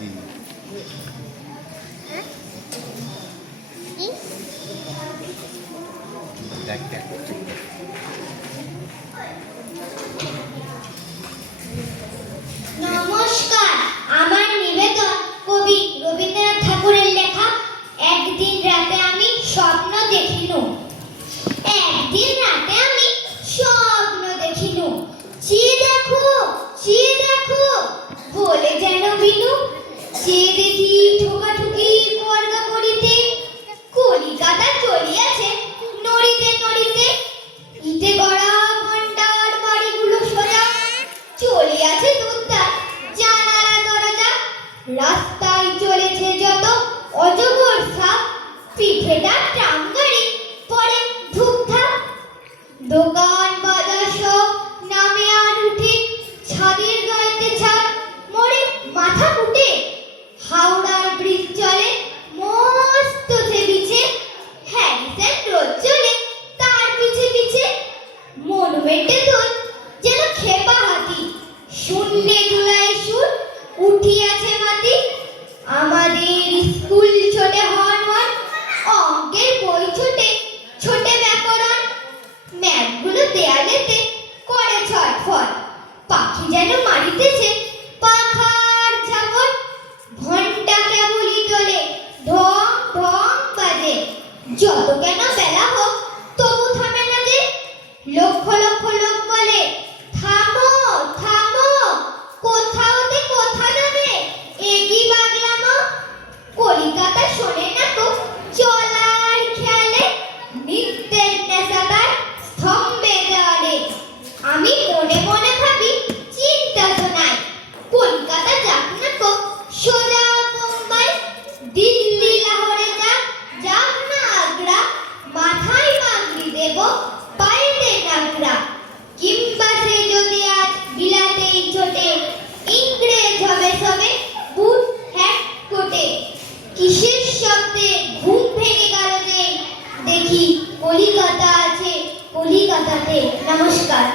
নমস্কার, আমার নিবেদন কবি রবীন্দ্রনাথ ঠাকুরের লেখা একদিন রাতে আমি স্বপ্ন দেখিনু। একদিন রাতে আমি স্বপ্ন দেখিনু, চেয়ে দেখো বলে যেন বিনু। চেয়ে দেখি ঠোকাঠুকি পর্দা করিতে, কলিকাতা চলিয়াছে নড়িতে নড়িতে। ইটে গড়া ঘন্টার বাড়িগুলো সোজা, চলিয়াছে দুধদার জানালা দরজা। রাস্তায় চলেছে যত অজগর সাপ, পিঠেটা ট্রাম গাড়ি পরে ধুপধাপ। দোকান বাজার সব নামে আর উঠে, ছাদের গায়েতে ছাদ মোড়ে মাথা ফুটে। হাওড়ার ব্রিজ চলে মস্ত সে বিছে, হ্যারিসন রোড চলে তার পিছে পিছে। মনুমেন্টে তোল যেন খেপা হাতি, শূন্যে জুলাই সুর উঠিয়াছে মাটি। আমাদের স্কুল ছোটে হন হন, অঙ্কের বই ছোটে ব্যাকরণ। ম্যাপগুলো দেয়ালেতে করে ছটফট, পাখি যেন মারিতেছে পাখার ঝাপট। ঘন্টা কেবলই চলে ঢং ঢং বাজে, যত কেন বেলা হোক তবু থামে না যে। লক্ষ লক্ষ লোক বলে থামো থামো, কোথাওতে কোথা যাবে এগি বাগলামো। কলিকাতা শোনে না তো চলার খেয়ালে, নিত্যের নেশাদার স্তম্ভে দেওয়ালে। আমি মনে মনে ভাবি চিন্তা তো নাই, কলকাতা যাক না তো সোজা বোম্বাই। দিল্লি লাহোরে যাক না আগ্রা, মাথায় পাগড়ি দেব পায়েতে নাগরা। কিংবা সে যদি আজ বিলাতেই ছোটে, ইংরেজ হবে সবে বুট হ্যাট কোটে। কিসের শব্দে ঘুম ভেঙে গেল যে, দেখি কলিকাতা আছে কলিকাতাতে। নমস্কার।